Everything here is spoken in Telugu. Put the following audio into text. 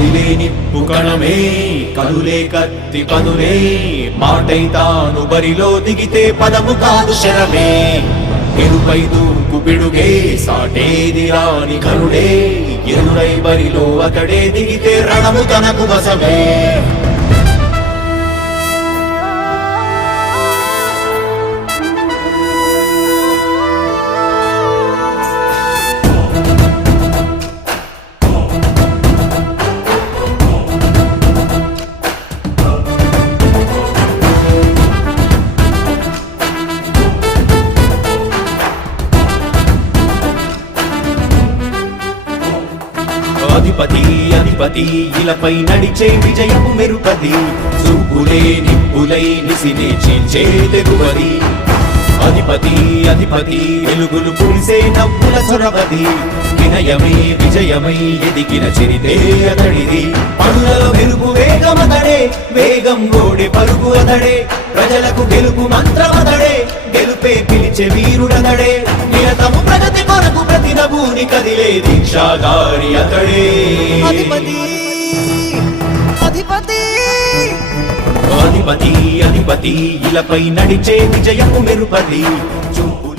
కదిలే నిప్పు కణమే కదులే కత్తి పదులే మాటై తాను బరిలో దిగితే పదము కాదు శరమే ఎరుపై దూకు పిడుగే సాటేది రాని కరుడే ఎదురై బరిలో అతడే దిగితే రణము తనకు వశమే అధిపతి అధిపతి ఇలపై నడిచే విజయము మెరుపది చూపులే నిప్పులై నిసినే చీల్చే తెగువది అధిపతి అధిపతి వెలుగులు పులిసే నవ్వుల చొరవది వినయమై విజయమై ఎదిగిన చరితే అతడిది పనులలో మెరుగు వేగమతడే వేగం ఓడే పరుగు అతడే ప్రజలకు గెలుపు మంత్రమతడే గెలుపే పిలిచే వీరుడతడే నిరతము ప్రగతి కొరకు ప్రతి నభూని కదిలే దీక్షాగారి అతడే అధిపతి అధిపతి అధిపతి అధిపతి ఇలపై నడిచే విజయము మెరుపది చూపు